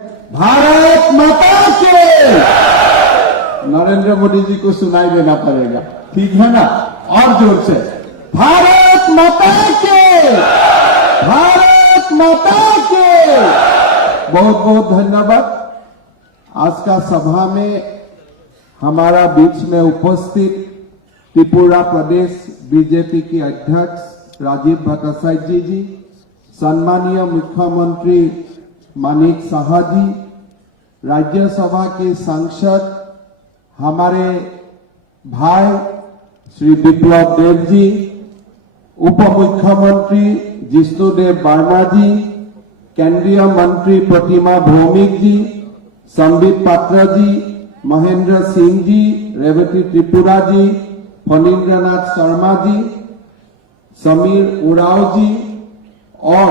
भारत माता के। नरेंद्र मोदी जी को सुनाई देना पड़ेगा, ठीक है ना? और जोर से भारत माता के, भारत माता के। बहुत बहुत धन्यवाद। आज का सभा में हमारा बीच में उपस्थित त्रिपुरा प्रदेश बीजेपी के अध्यक्ष राजीव भट्टाचार्य जी, सम्मानीय मुख्यमंत्री मानिक साहा जी, राज्यसभा के सांसद हमारे भाई श्री विप्लव देव जी, उप मुख्यमंत्री जिष्णुदेव वर्मा जी, केंद्रीय मंत्री प्रतिमा भौमिक जी, संबित पात्र जी, महेंद्र सिंह जी, रेवती त्रिपुरा जी, फणीन्द्रनाथ शर्मा जी, समीर उराव जी और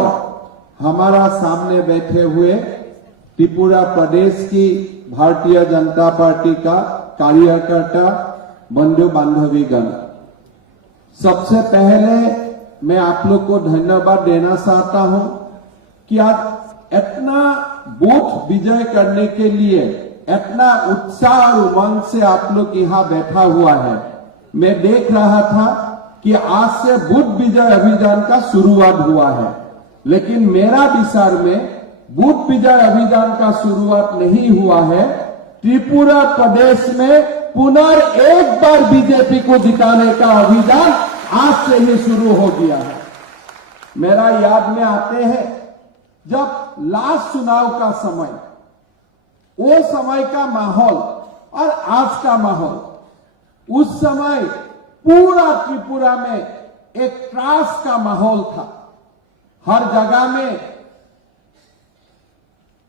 हमारा सामने बैठे हुए त्रिपुरा प्रदेश की भारतीय जनता पार्टी का कार्यकर्ता बंधु बांधवीगण, सबसे पहले मैं आप लोग को धन्यवाद देना चाहता हूं कि आज इतना बूथ विजय करने के लिए इतना उत्साह और उमंग से आप लोग यहाँ बैठा हुआ है। मैं देख रहा था कि आज से बूथ विजय अभियान का शुरुआत हुआ है, लेकिन मेरा विचार में बूथ विजय अभियान का शुरुआत नहीं हुआ है। त्रिपुरा प्रदेश में पुनः एक बार बीजेपी को जिताने का अभियान आज से ही शुरू हो गया है। मेरा याद में आते हैं जब लास्ट चुनाव का समय, वो समय का माहौल और आज का माहौल, उस समय पूरा त्रिपुरा में एक त्रास का माहौल था। हर जगह में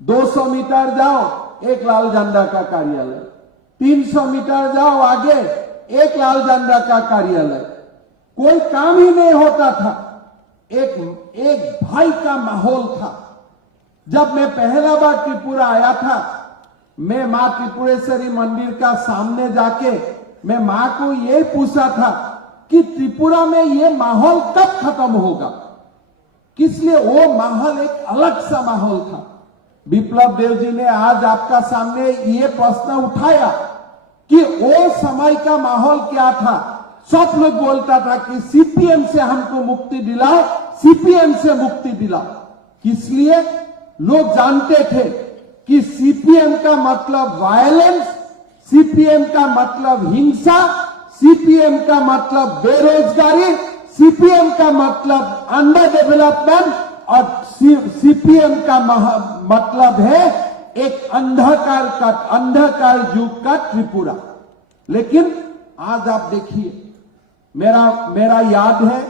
200 मीटर जाओ एक लाल झंडा का कार्यालय, 300 मीटर जाओ आगे एक लाल झंडा का कार्यालय, कोई काम ही नहीं होता था। एक भय का माहौल था। जब मैं पहला बार त्रिपुरा आया था, मैं मां त्रिपुरेश्वरी मंदिर का सामने जाके मैं मां को ये पूछा था कि त्रिपुरा में ये माहौल कब खत्म होगा। किसलिए वो माहौल एक अलग सा माहौल था। विप्लव देव जी ने आज आपका सामने ये प्रश्न उठाया कि वो समय का माहौल क्या था। सब लोग बोलता था कि सीपीएम से हमको मुक्ति दिलाओ, सीपीएम से मुक्ति दिलाओ। इसलिए लोग जानते थे कि सीपीएम का मतलब वायलेंस, सीपीएम का मतलब हिंसा, सीपीएम का मतलब बेरोजगारी, सीपीएम का मतलब अंडर डेवलपमेंट और सीपीएम का मतलब है एक अंधकार युग का त्रिपुरा। लेकिन आज आप देखिए, मेरा याद है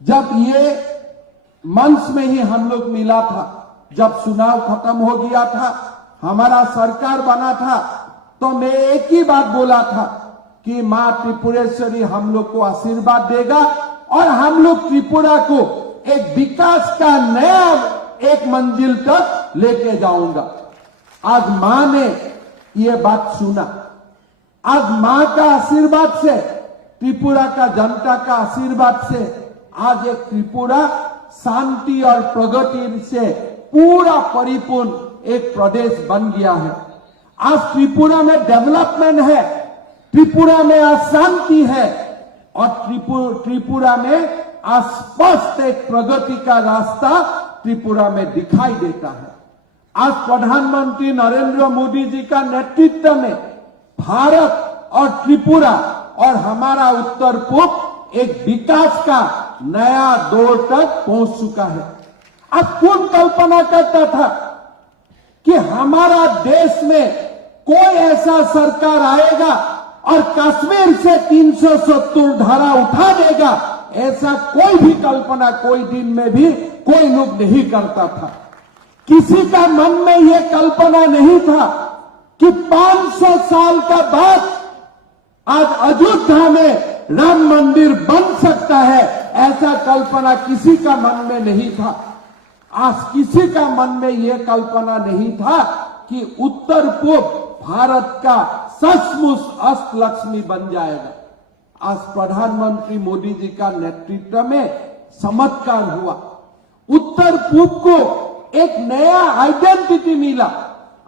जब ये मंच में ही हम लोग मिला था, जब चुनाव खत्म हो गया था, हमारा सरकार बना था, तो मैं एक ही बात बोला था कि मां त्रिपुरेश्वरी हम लोग को आशीर्वाद देगा और हम लोग त्रिपुरा को एक विकास का नया एक मंजिल तक लेके जाऊंगा। आज मां ने ये बात सुना। आज मां का आशीर्वाद से, त्रिपुरा का जनता का आशीर्वाद से आज एक त्रिपुरा शांति और प्रगति से पूरा परिपूर्ण एक प्रदेश बन गया है। आज त्रिपुरा में डेवलपमेंट है, त्रिपुरा में आज शांति है और त्रिपुरा में आज स्पष्ट एक प्रगति का रास्ता त्रिपुरा में दिखाई देता है। आज प्रधानमंत्री नरेंद्र मोदी जी का नेतृत्व में भारत और त्रिपुरा और हमारा उत्तर पूर्व एक विकास का नया दौर तक पहुंच चुका है। आज कौन कल्पना करता था कि हमारा देश में कोई ऐसा सरकार आएगा और कश्मीर से 370 धारा उठा देगा। ऐसा कोई भी कल्पना कोई दिन में भी कोई लोग नहीं करता था। किसी का मन में यह कल्पना नहीं था कि 500 साल का बाद आज अयोध्या में राम मंदिर बन सकता है। ऐसा कल्पना किसी का मन में नहीं था। आज किसी का मन में यह कल्पना नहीं था कि उत्तर पूर्व भारत का सचमुच अष्टलक्ष्मी बन जाएगा। आज प्रधानमंत्री मोदी जी का नेतृत्व में चमत्कार हुआ। उत्तर पूर्व को एक नया आइडेंटिटी मिला।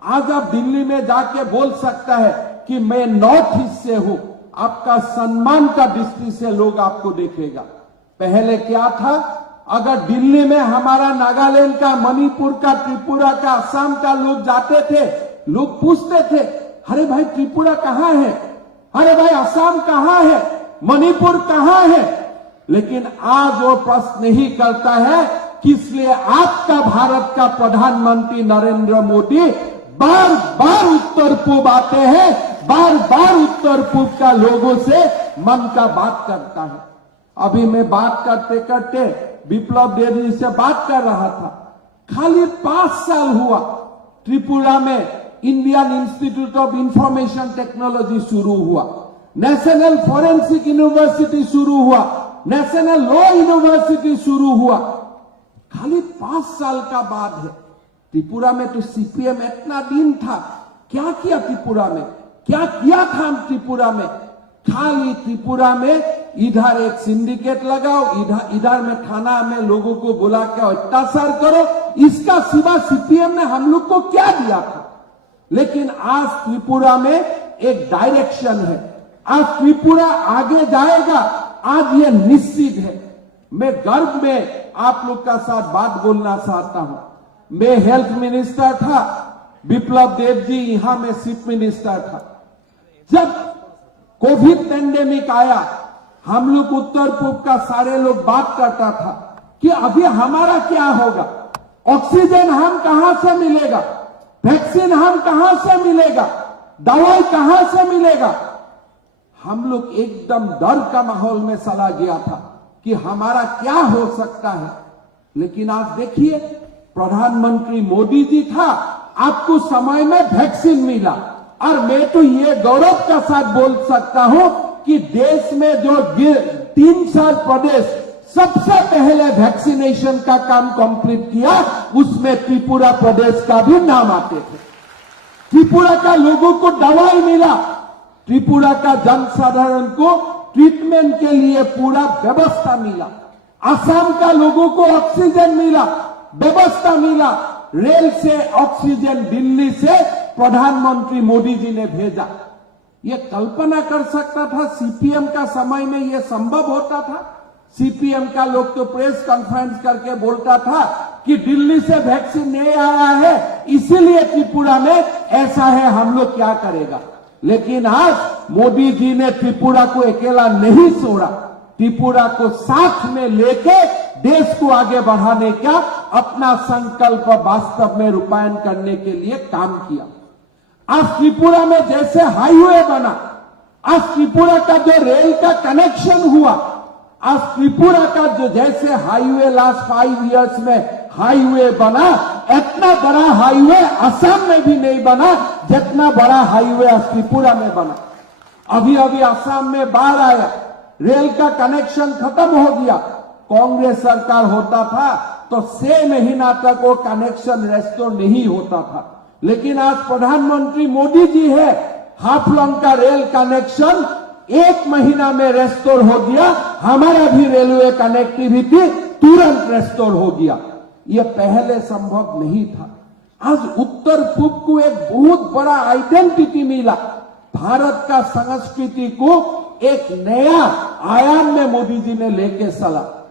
आज आप दिल्ली में जाके बोल सकता है कि मैं नॉर्थ ईस्ट से हूं, आपका सम्मान का दृष्टि से लोग आपको देखेगा। पहले क्या था, अगर दिल्ली में हमारा नागालैंड का, मणिपुर का, त्रिपुरा का, असम का लोग जाते थे, लोग पूछते थे, अरे भाई त्रिपुरा कहां है, अरे भाई असम कहां है, मणिपुर कहां है। लेकिन आज वो प्रश्न नहीं करता है, किसलिए आपका भारत का प्रधानमंत्री नरेंद्र मोदी बार बार उत्तर पूर्व आते हैं, बार बार उत्तर पूर्व का लोगों से मन का बात करता है। अभी मैं बात करते करते विप्लव देव जी से बात कर रहा था, खाली 5 साल हुआ त्रिपुरा में Indian institute of information technology शुरू हुआ, नेशनल फॉरेंसिक यूनिवर्सिटी शुरू हुआ, नेशनल लॉ यूनिवर्सिटी शुरू हुआ। खाली 5 साल का बाद है। त्रिपुरा में तो सीपीएम इतना दिन था, क्या किया त्रिपुरा में, क्या किया था हम त्रिपुरा में। खाली त्रिपुरा में इधर एक सिंडिकेट लगाओ, इधर में थाना में लोगों को बुला के अत्याचार करो, इसका सिवा सीपीएम ने हम लोग को क्या दिया था। लेकिन आज त्रिपुरा में एक डायरेक्शन है, आज त्रिपुरा आगे जाएगा, आज ये निश्चित है। मैं गर्व में आप लोग का साथ बात बोलना चाहता हूं। मैं हेल्थ मिनिस्टर था, विप्लव देव जी यहां में चीफ मिनिस्टर था। जब कोविड पेंडेमिक आया, हम लोग उत्तर पूर्व का सारे लोग बात करता था कि अभी हमारा क्या होगा, ऑक्सीजन हम कहां से मिलेगा, वैक्सीन हम कहां से मिलेगा, दवाई कहां से मिलेगा। हम लोग एकदम डर का माहौल में चला गया था कि हमारा क्या हो सकता है। लेकिन आज देखिए, प्रधानमंत्री मोदी जी था, आपको समय में वैक्सीन मिला, और मैं तो ये गौरव के साथ बोल सकता हूं कि देश में जो 3-4 प्रदेश सबसे पहले वैक्सीनेशन का काम कंप्लीट किया, उसमें त्रिपुरा प्रदेश का भी नाम आते थे। त्रिपुरा का लोगों को दवाई मिला, त्रिपुरा का जनसाधारण को ट्रीटमेंट के लिए पूरा व्यवस्था मिला, असम का लोगों को ऑक्सीजन मिला, व्यवस्था मिला, रेल से ऑक्सीजन दिल्ली से प्रधानमंत्री मोदी जी ने भेजा। ये कल्पना कर सकता था सीपीएम का समय में ये संभव होता था? सीपीएम का लोग तो प्रेस कॉन्फ्रेंस करके बोलता था कि दिल्ली से वैक्सीन नहीं आया है, इसीलिए त्रिपुरा में ऐसा है, हम लोग क्या करेगा। लेकिन आज मोदी जी ने त्रिपुरा को अकेला नहीं छोड़ा, त्रिपुरा को साथ में लेके देश को आगे बढ़ाने का अपना संकल्प वास्तव में रूपायन करने के लिए काम किया। आज त्रिपुरा में जैसे हाईवे बना, आज त्रिपुरा का जो रेल का कनेक्शन हुआ, आज त्रिपुरा का जो जैसे हाईवे लास्ट 5 इयर्स में हाईवे बना, इतना बड़ा हाईवे असम में भी नहीं बना जितना बड़ा हाईवे आज त्रिपुरा में बना। अभी अभी असम में बाढ़ आया, रेल का कनेक्शन खत्म हो गया। कांग्रेस सरकार होता था तो 6 महीना तक वो कनेक्शन रेस्टोर नहीं होता था। लेकिन आज प्रधानमंत्री मोदी जी है, हाफलंग का रेल कनेक्शन 1 महीना में रेस्टोर हो गया, हमारा भी रेलवे कनेक्टिविटी तुरंत रेस्टोर हो गया। यह पहले संभव नहीं था। आज उत्तर पूर्व को एक बहुत बड़ा आइडेंटिटी मिला, भारत का संस्कृति को एक नया आयाम में मोदी जी ने लेके चला।